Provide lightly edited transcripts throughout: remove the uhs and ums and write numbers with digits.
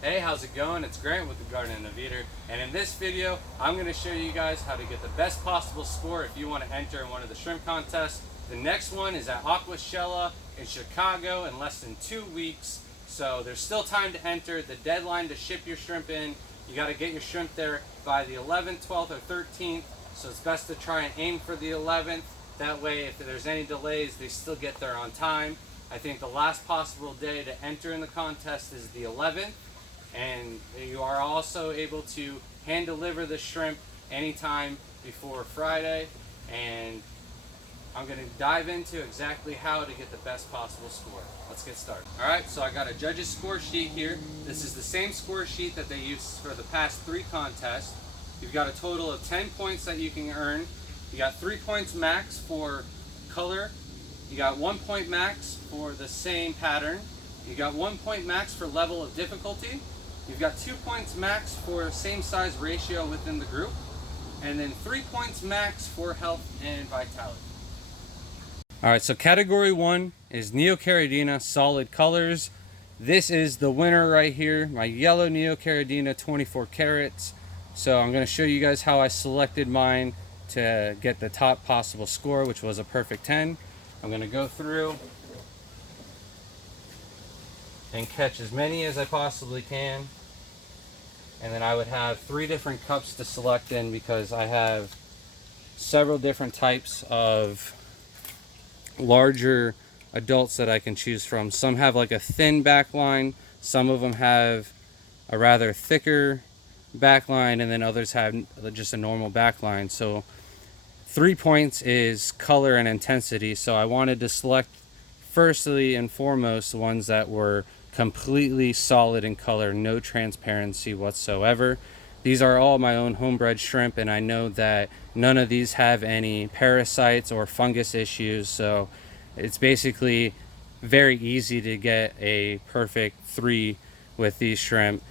Hey, how's it going? It's Grant with the Garden and the Eater, and in this video I'm going to show you guys how to get the best possible score if you want to enter in one of the shrimp contests. The next one is at Aquashella in Chicago in less than 2 weeks, so there's still time to enter. The deadline to ship your shrimp in, you got to get your shrimp there by the 11th, 12th, or 13th, so it's best to try and aim for the 11th. That way, if there's any delays, they still get there on time. I think the last possible day to enter in the contest is the 11th. And you are also able to hand deliver the shrimp anytime before Friday. And I'm going to dive into exactly how to get the best possible score. Let's get started. Alright, so I got a judge's score sheet here. This is the same score sheet that they used for the past 3 contests. You've got a total of 10 points that you can earn. You got 3 points max for color. You got 1 point max for the same pattern. You got 1 point max for level of difficulty. You've got 2 points max for same size ratio within the group, and then 3 points max for health and vitality. Alright, so category 1 is Neocaridina solid colors. This is the winner right here, my yellow Neocaridina 24 carats. So I'm going to show you guys how I selected mine to get the top possible score, which was a perfect 10. I'm going to go through and catch as many as I possibly can. And then I would have 3 different cups to select in because I have several different types of larger adults that I can choose from. Some have like a thin back line, some of them have a rather thicker back line, and then others have just a normal back line. So 3 points is color and intensity, so I wanted to select firstly and foremost ones that were completely solid in color, no transparency whatsoever. These are all my own homebred shrimp, and I know that none of these have any parasites or fungus issues, so it's basically very easy to get a perfect 3 with these shrimp.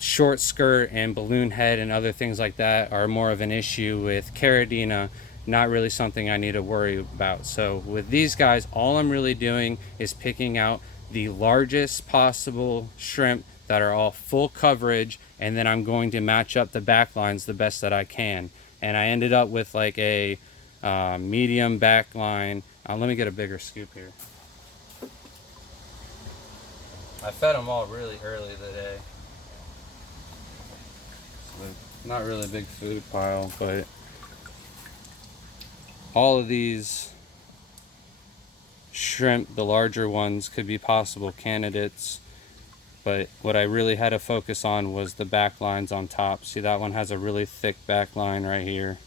Short skirt and balloon head and other things like that are more of an issue with Caridina, not really something I need to worry about. So with these guys, all I'm really doing is picking out the largest possible shrimp that are all full coverage, and then I'm going to match up the back lines the best that I can. And I ended up with like a medium back line. Let me get a bigger scoop here. I fed them all really early today. So not really a big food pile, but all of these shrimp, the larger ones, could be possible candidates, but what I really had to focus on was the back lines on top. See, that one has a really thick back line right here,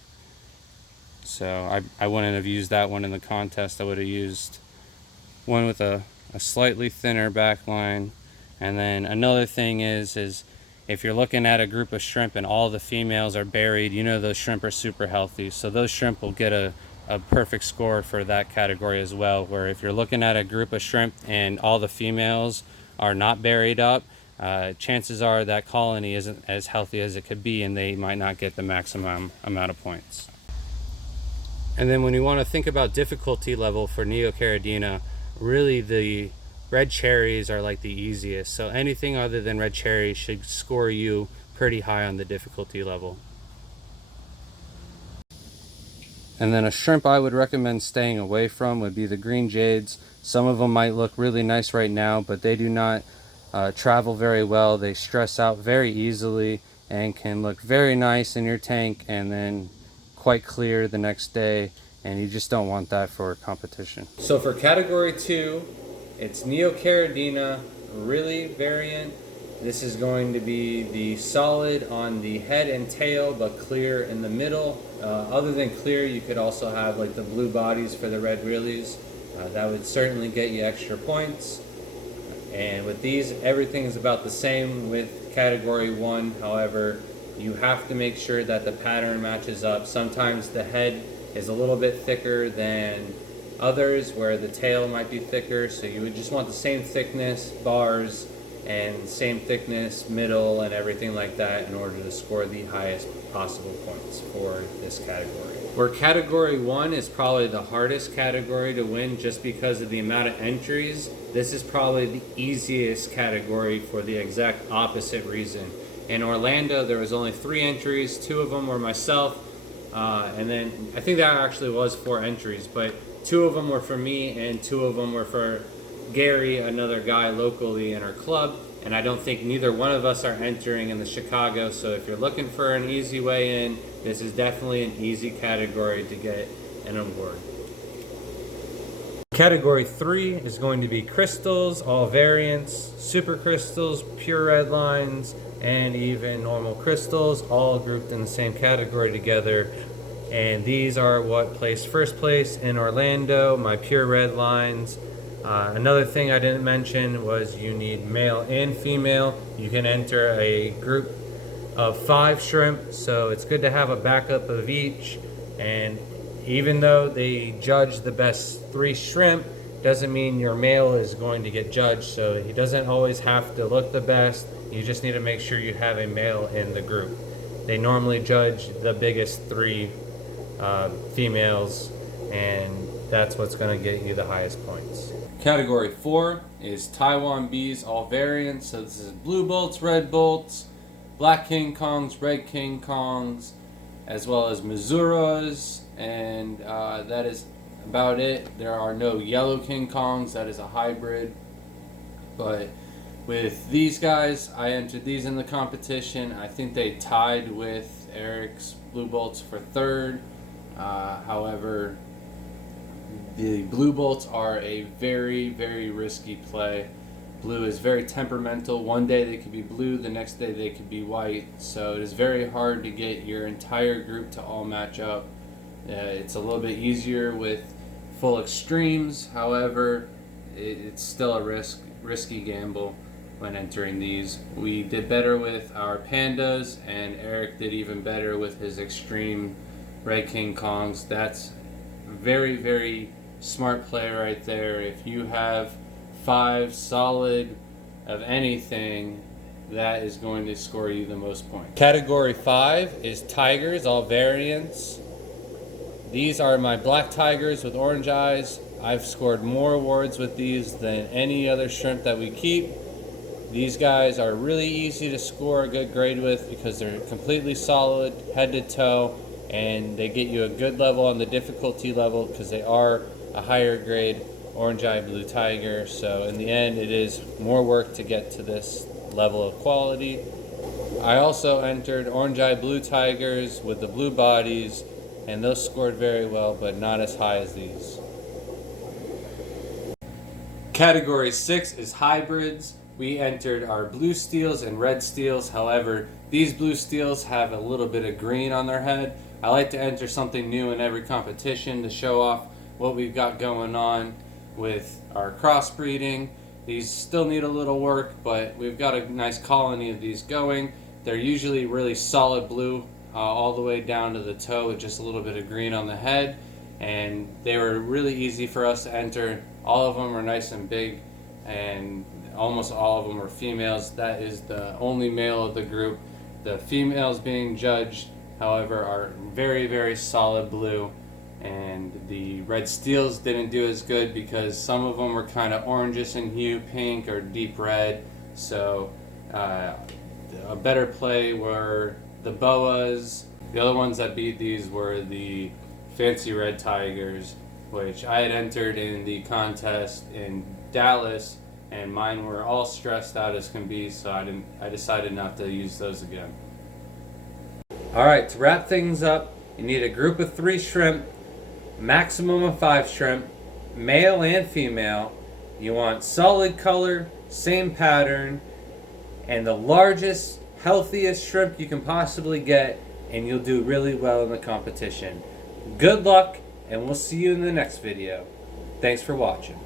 so I wouldn't have used that one in the contest. I would have used one with a slightly thinner back line. And then another thing is if you're looking at a group of shrimp and all the females are buried, you know those shrimp are super healthy, so those shrimp will get a perfect score for that category as well. Where if you're looking at a group of shrimp and all the females are not buried up, chances are that colony isn't as healthy as it could be, and they might not get the maximum amount of points. And then when you want to think about difficulty level for Neocaridina, really the red cherries are like the easiest. So anything other than red cherries should score you pretty high on the difficulty level. And then a shrimp I would recommend staying away from would be the green jades. Some of them might look really nice right now, but they do not travel very well. They stress out very easily and can look very nice in your tank and then quite clear the next day, and you just don't want that for competition. So for category 2, it's Neocaridina really variant. This is going to be the solid on the head and tail, but clear in the middle. Other than clear, you could also have like the blue bodies for the red realies. That would certainly get you extra points. And with these, everything is about the same with category 1. However, you have to make sure that the pattern matches up. Sometimes the head is a little bit thicker than others, where the tail might be thicker, so you would just want the same thickness bars and same thickness middle and everything like that in order to score the highest possible points for this category. Where category 1 is probably the hardest category to win just because of the amount of entries, this is probably the easiest category for the exact opposite reason. In Orlando, there was only 3 entries, 2 of them were myself, and then I think that actually was 4 entries, but 2 of them were for me and 2 of them were for Gary, another guy locally in our club, and I don't think neither one of us are entering in the Chicago, so if you're looking for an easy way in, this is definitely an easy category to get an award. Category 3 is going to be crystals, all variants, super crystals, pure red lines, and even normal crystals, all grouped in the same category together. And these are what placed first place in Orlando, my pure red lines. Another thing I didn't mention was you need male and female. You can enter a group of 5 shrimp, so it's good to have a backup of each. And even though they judge the best 3 shrimp, doesn't mean your male is going to get judged, so he doesn't always have to look the best. You just need to make sure you have a male in the group. They normally judge the biggest 3 females, and that's what's going to get you the highest points. Category 4 is Taiwan bees, all variants. So this is blue bolts, red bolts, black King Kongs, red King Kongs, as well as Misuras, and that is about it. There are no yellow King Kongs, that is a hybrid. But with these guys, I entered these in the competition. I think they tied with Eric's blue bolts for 3rd. However, the blue bolts are a very, very risky play. Blue is very temperamental. One day they could be blue, the next day they could be white. So it is very hard to get your entire group to all match up. It's a little bit easier with full extremes. However, it's still a risky gamble when entering these. We did better with our pandas, and Eric did even better with his extreme red King Kongs. That's very, very smart play right there. If you have 5 solid of anything, that is going to score you the most points. Category 5 is tigers, all variants. These are my black tigers with orange eyes. I've scored more awards with these than any other shrimp that we keep. These guys are really easy to score a good grade with because they're completely solid head to toe, and they get you a good level on the difficulty level because they are a higher grade orange eye blue tiger. So in the end, it is more work to get to this level of quality. I also entered orange eye blue tigers with the blue bodies, and those scored very well, but not as high as these. Category 6 is hybrids. We entered our blue steels and red steels. However, these blue steels have a little bit of green on their head. I like to enter something new in every competition to show off what we've got going on with our crossbreeding. These still need a little work, but we've got a nice colony of these going. They're usually really solid blue all the way down to the toe with just a little bit of green on the head, and they were really easy for us to enter. All of them are nice and big, and almost all of them are females. That is the only male of the group. The females being judged, however, are very, very solid blue, and the red steels didn't do as good because some of them were kind of orangish in hue, pink or deep red. So a better play were the boas. The other ones that beat these were the fancy red tigers, which I had entered in the contest in Dallas, and mine were all stressed out as can be, so I decided not to use those again. Alright, to wrap things up, you need a group of 3 shrimp, maximum of 5 shrimp, male and female. You want solid color, same pattern, and the largest, healthiest shrimp you can possibly get, and you'll do really well in the competition. Good luck, and we'll see you in the next video. Thanks for watching.